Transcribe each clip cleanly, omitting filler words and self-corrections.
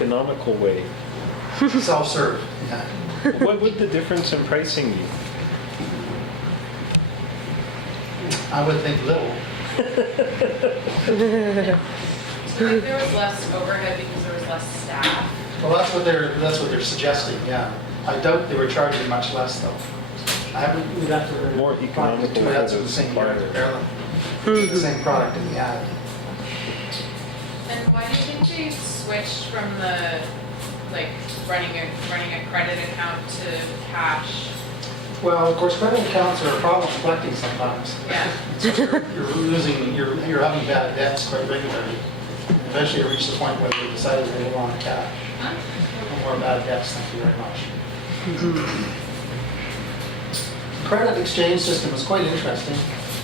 economical way. Self-serve, yeah. What would the difference in pricing be? I would think little. So like there was less overhead because there was less staff. Well, that's what they're suggesting, yeah. I doubt they were charging much less though. We'd have to More find the economical two ads for of the the same year to supplier. compare them. The same product in the ad. And why do you think they switched from the, like, running a credit account to cash? Well, of course, credit accounts are a problem collecting sometimes. Yeah. You're having bad debts quite regularly. Eventually, you reach the point where they decided they want cash. Huh? No more bad debts, thank you very much. Credit exchange system is quite interesting.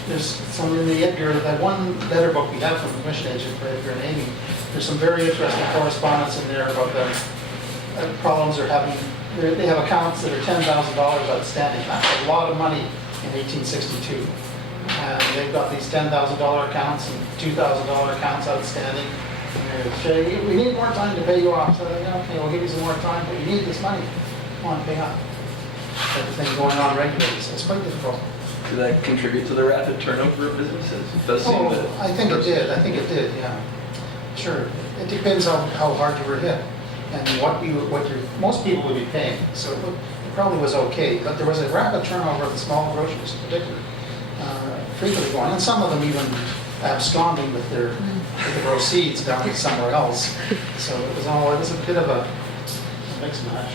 There's some in the Edgar, that one letter book we have from the commission agent for Edgar and Amy. There's some very interesting correspondence in there about the problems they're having. They have accounts that are $10,000 outstanding. That's a lot of money in 1862. And they've got these $10,000 accounts and $2,000 accounts outstanding. And they say, we need more time to pay you off. So they go, okay, we'll give you some more time, but you need this money. Come on, pay up. Type of thing going on regularly, so it's quite difficult. Did that contribute to the rapid turnover of businesses? It does seem that. I think it did. I think it did, yeah. Sure. It depends on how hard you were hit and most people would be paying. So it probably was okay, but there was a rapid turnover of the small grocers in particular, frequently going, and some of them even absconding with the proceeds down somewhere else. So it was a bit of a mix match.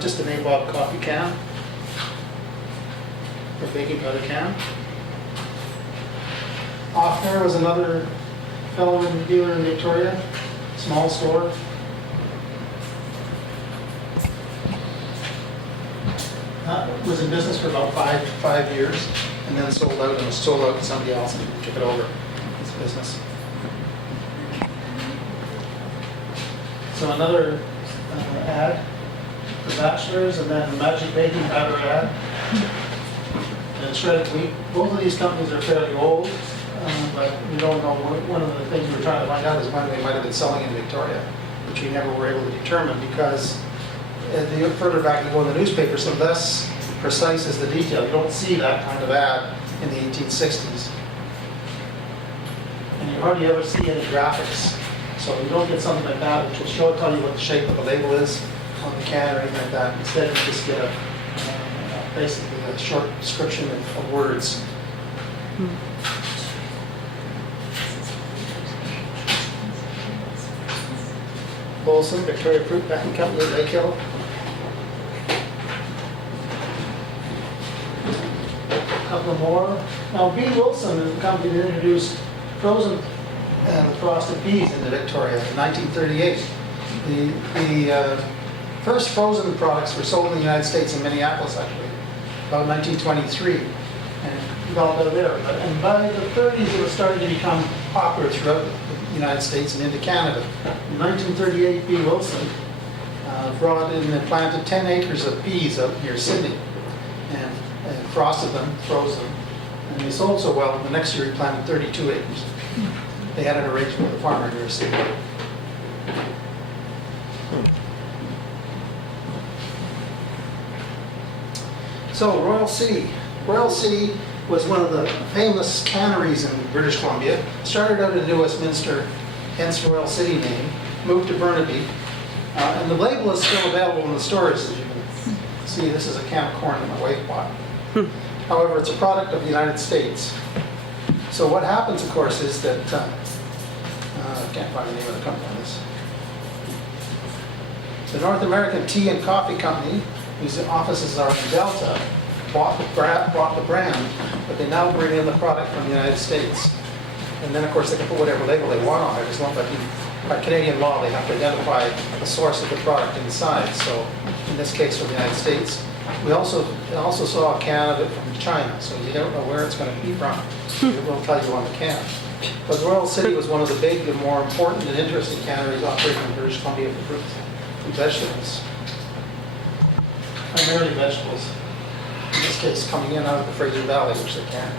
Just a nabob coffee can, or baking powder can. Off there was another fellow dealer in Victoria, small store. Was in business for about five years, and then sold out and was sold out to somebody else and took it over as business. So another ad. The Bachelors, and then the Magic Baking Powder ad. And shredded wheat. Both of these companies are fairly old, but we don't know. One of the things we were trying to find out is when they might have been selling in Victoria, which we never were able to determine because the further back you go in the newspaper, so less precise is the detail. You don't see that kind of ad in the 1860s. And you hardly ever see any graphics. So you don't get something like that, which will tell you what the shape of the label is on the can or anything like that. Instead, you just get basically a short description of words. Bolson, Victoria Fruit Packing Company, Lake Hill. A couple more. Now, B. Wilson is the company that introduced frozen and frosted peas into Victoria in 1938. The first frozen products were sold in the United States in Minneapolis, actually, about 1923, and developed out of there. And by the 30s, it was starting to become popular throughout the United States and into Canada. In 1938, B. Wilson brought in and planted 10 acres of peas out near Sydney, and frosted them, froze them, and they sold so well, the next year he planted 32 acres. They had an arrangement with a farmer near Sydney. So Royal City. Royal City was one of the famous canneries in British Columbia. Started out in New Westminster, hence Royal City name. Moved to Burnaby. And the label is still available in the stores, as you can see. This is a can of corn that my wife bought. However, it's a product of the United States. So what happens, of course, is that, I can't find the name of the company on this. The North American Tea and Coffee Company, whose offices are in Delta, bought the brand, but they now bring in the product from the United States. And then, of course, they can put whatever label they want on it, as long as by Canadian law, they have to identify the source of the product inside. So, in this case, from the United States. We also saw a can of it from China, so you don't know where it's going to be from. It will tell you on the can. But Royal City was one of the big and more important and interesting canneries operating in British Columbia for fruits and vegetables. Primarily vegetables. In this case, coming in out of the Fraser Valley, which they can.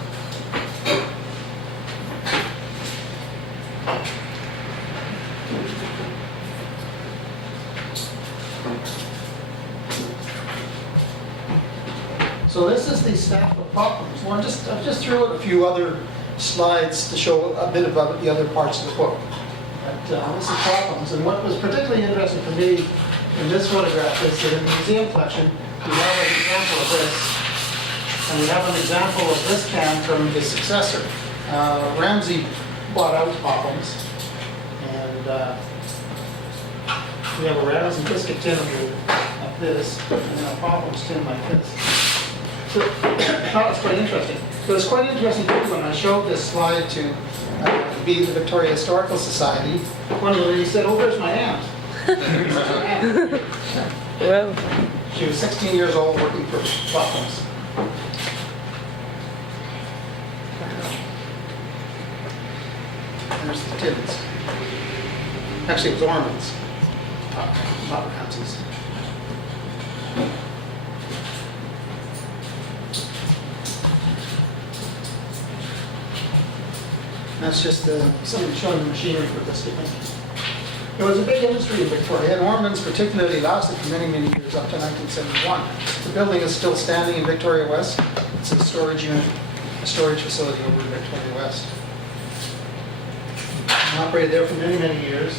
is the staff of problems. Well, I just threw out a few other slides to show a bit about the other parts of the book. But this is problems, and what was particularly interesting for me in this photograph is that in the museum collection, we have an example of this, and we have an example of this can from his successor. Ramsey bought out problems, and we have a Ramsey biscuit tin like this, and then a problems tin like this. So that was quite interesting. So it's quite interesting too when I showed this slide to the Victoria Historical Society. One of the ladies said, "Oh, where's my aunt?" Here's my aunt. Well, She was 16 years old working for Buckham's. There's the tins. Actually, it was Ormond's, not Ramsey's. That's just somebody showing the machinery for this thing. It was a big industry in Victoria, and Ormond's particularly lasted for many, many years up to 1971. The building is still standing in Victoria West. It's a storage unit, a storage facility over in Victoria West. It operated there for many, many years.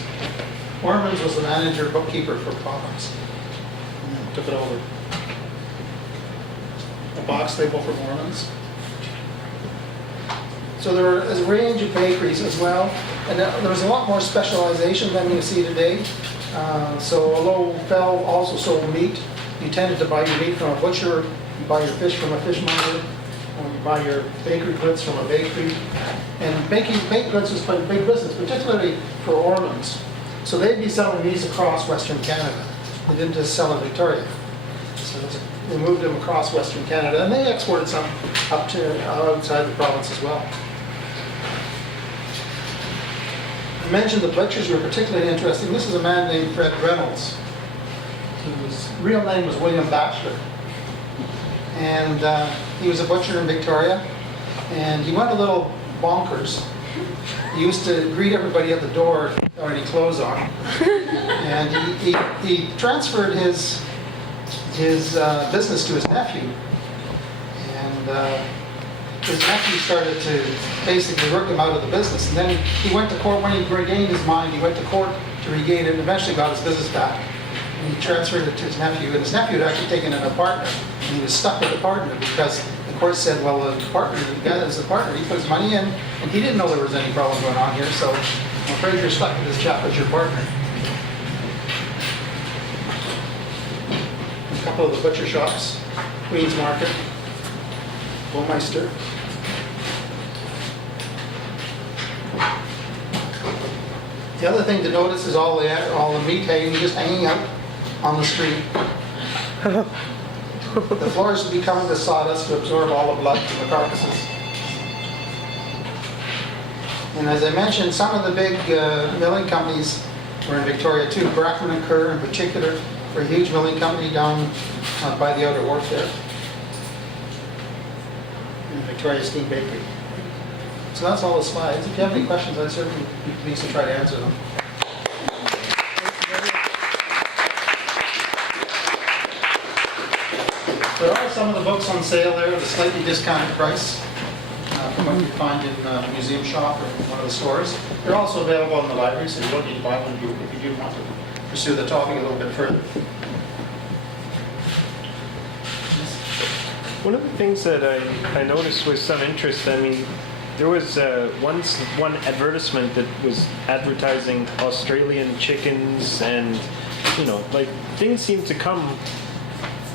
Ormond's was the manager, bookkeeper for Prominence, and then took it over. A box label for Ormond's. So there was a range of bakeries as well, and there was a lot more specialization than you see today. So although Bell also sold meat, you tended to buy your meat from a butcher, you buy your fish from a fishmonger, or you buy your bakery goods from a bakery. And baked goods was quite a big business, particularly for Ormond's. So they'd be selling these across Western Canada. They didn't just sell in Victoria. So they moved them across Western Canada, and they exported some up to outside the province as well. I mentioned the butchers were particularly interesting. This is a man named Fred Reynolds, whose real name was William Batchelor. And he was a butcher in Victoria, and he went a little bonkers. He used to greet everybody at the door with already clothes on. And he transferred his business to his nephew. And his nephew started to basically work him out of the business. And then he went to court. When he regained his mind, he went to court to regain it and eventually got his business back. And he transferred it to his nephew. And his nephew had actually taken in a partner. And he was stuck with the partner because the court said, well, the partner, the guy that was the partner, he put his money in, and he didn't know there was any problem going on here. So I'm afraid you're stuck with this chap as your partner. A couple of the butcher shops, Queen's Market, Burmeister. The other thing to notice is all the meat just hanging out on the street. The floors would be covered with sawdust to absorb all the blood from the carcasses. And as I mentioned, some of the big milling companies were in Victoria too. Brackman and Kerr in particular were a huge milling company down by the outer wharf there. In the Victoria Steam Bakery. So that's all the slides. If you have any questions, I'd certainly be pleased to try to answer them. There are some of the books on sale there at a slightly discounted price from what you find in a museum shop or one of the stores. They're also available in the library, so you don't need to buy one if you do want to pursue the topic a little bit further. One of the things that I noticed with some interest, I mean, there was one advertisement that was advertising Australian chickens, and like things seem to come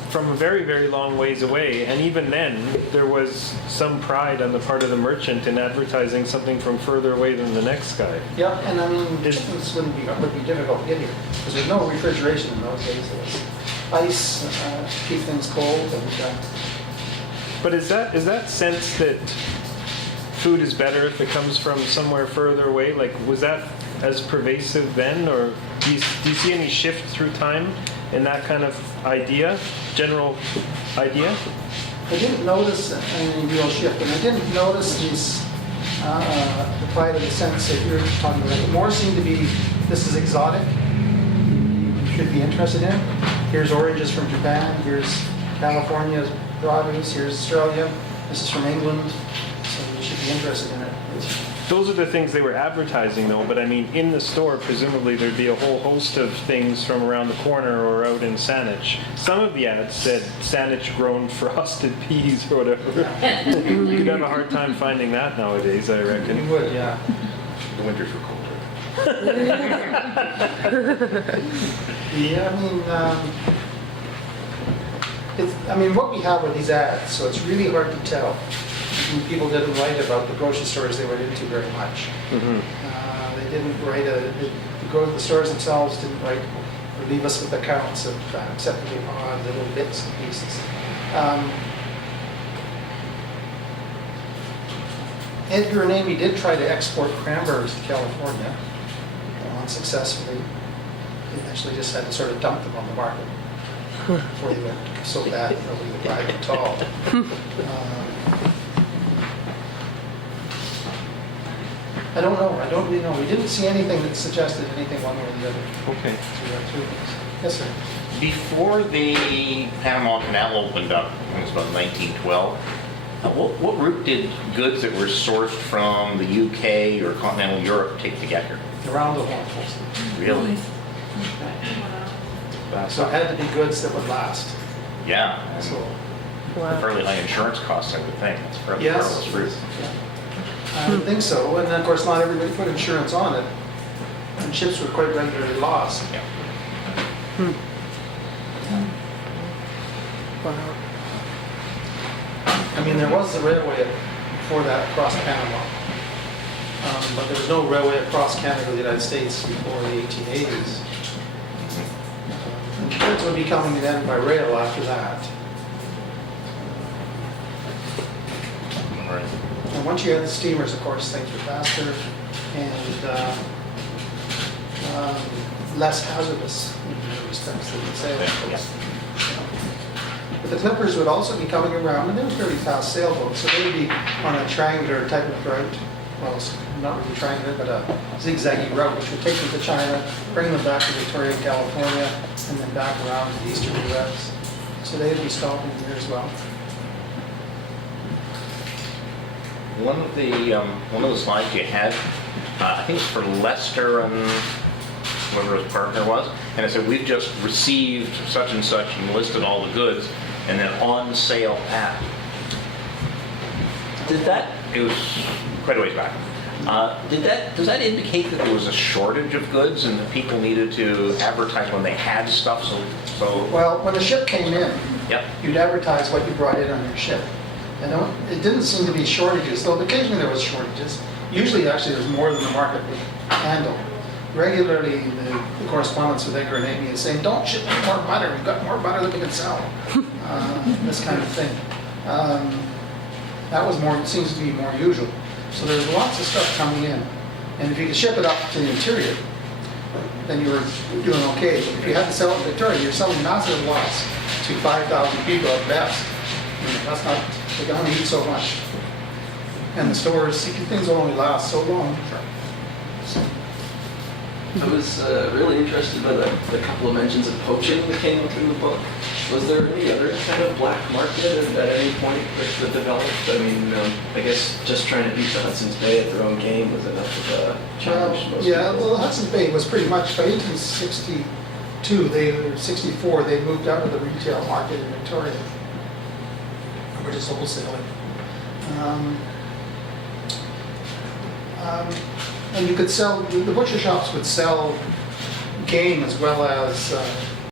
from a very, very long ways away, and even then there was some pride on the part of the merchant in advertising something from further away than the next guy. Yeah, and I mean, chickens would be difficult to get here because there's no refrigeration in those days. There was ice to keep things cold, and But is that sense that food is better if it comes from somewhere further away? Like, was that as pervasive then, or do you see any shift through time in that kind of general idea? I didn't notice any real shift, and I didn't notice these the pride of the sense that you're talking about. It more seemed to be, this is exotic, you should be interested in. Here's oranges from Japan, here's California produce, here's Australia, this is from England, so you should be interested in it. Those are the things they were advertising though, but I mean, in the store, presumably there'd be a whole host of things from around the corner or out in Saanich. Some of the ads said Saanich grown frosted peas or whatever. You'd have a hard time finding that nowadays, I You reckon. would, yeah. The winters were colder. Yeah, I mean, what we have are these ads, so it's really hard to tell. And people didn't write about the grocery stores they went into very much. They didn't write the stores themselves didn't write or leave us with accounts of except for the odd little bits and pieces. Edgar and Amy did try to export cranberries to California, unsuccessfully. They eventually just had to sort of dump them on the market before they went so bad that nobody would buy them at all. I don't know. I don't really know. We didn't see anything that suggested anything one way or the other. Okay. as we went through this. Yes, sir. Before the Panama Canal opened up, I think it was about 1912, what route did goods that were sourced from the UK or continental Europe take to get here? Around the horn. Really? So it had to be goods that would last. Yeah. and So, Fairly high insurance costs, I would think. It's fairly yes. perilous route. I would think so. And then, of course, not everybody put insurance on it. And ships were quite regularly lost. Yeah. I mean, there was a railway before that across Panama. But there was no railway across Canada or the United States before the 1880s. And goods would be coming in by rail after that. All right. And once you had the steamers, of course, things were faster and less hazardous in many respects than the sailboats. But the clippers would also be coming around, and they were fairly fast sailboats, so they would be on a triangular type of route. Well, it's not really triangular, but a zigzaggy route, which would take them to China, bring them back to Victoria and California, and then back around to the eastern U.S. So they would be stopping here as well. One of the slides you had, I think it's for Lester and whoever his partner was, and it said, we've just received such and such and listed all the goods, and then on sale at. Did that, it was quite a ways back. Does that indicate that there was a shortage of goods and that people needed to advertise when they had stuff? So Well, when the ship came in, yep. you'd advertise what you brought in on your ship. And it didn't seem to be shortages, though occasionally there was shortages. Usually, actually, there was more than the market would handle. Regularly, the correspondence with Edgar and Amy is saying, don't ship any more butter, we've got more butter than we can sell. This kind of thing. That was more, it seems to be more usual. So there's lots of stuff coming in. And if you could ship it up to the interior, then you were doing okay. But if you had to sell it in Victoria, you're selling massive lots to 5,000 people at best. That's not, they can only eat so much. And the stores, things will only last so long. So, I was really interested by the couple of mentions of poaching that came up in the book. Was there any other kind of black market at any point that developed? I mean, I guess just trying to beat the Hudson's Bay at their own game was enough of a challenge. for most yeah, people. well, the Hudson's Bay was pretty much, by 1862, or 64, they moved out of the retail market in Victoria. We're just wholesaling. And you could sell, the butcher shops would sell game as well as